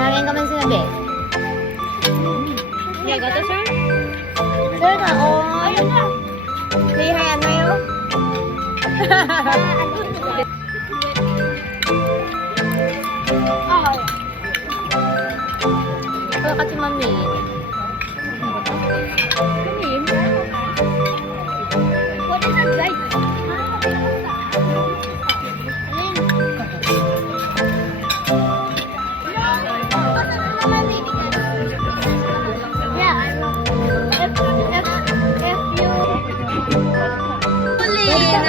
Hangin ka man sinabi. Yeah, gato, sir? Sir na, ayun na. Say hi, ano yun? Ito kasi mami. What is that, guys?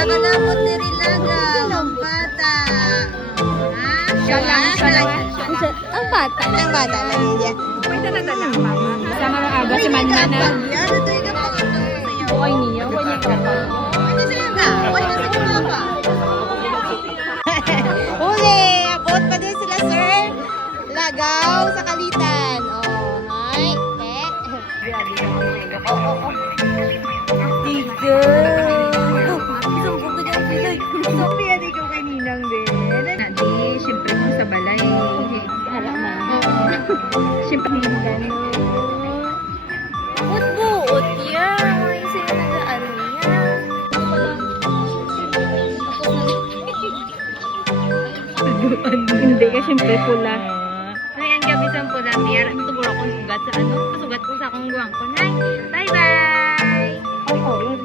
Nakalapot ni Rilaga, ang bata. Ang bata. Ang bata lagi niya. Pwede na lang pa. Sama na aga si Manman na. Buhay niya. Buhay niya ka pa. Pwede sila na. Pwede sila pa. Huli! Abot pa din sila, sir. Lagaw sa kalitan. Oh, hi. Tiga. Isang buko dyan sila. Sophia, di ko kaninang din. Nadi, siyempre kung sa balay. Halak na. Siyempre kung gano'n. Buot yan. Isa yung nag-ano yan. Hindi ka siyempre pula. Ngayon gabi sa pula, Mia. Tuburo akong sugat sa ano. Pasugat ko sa akong guwang ko. Bye-bye! Oh, yung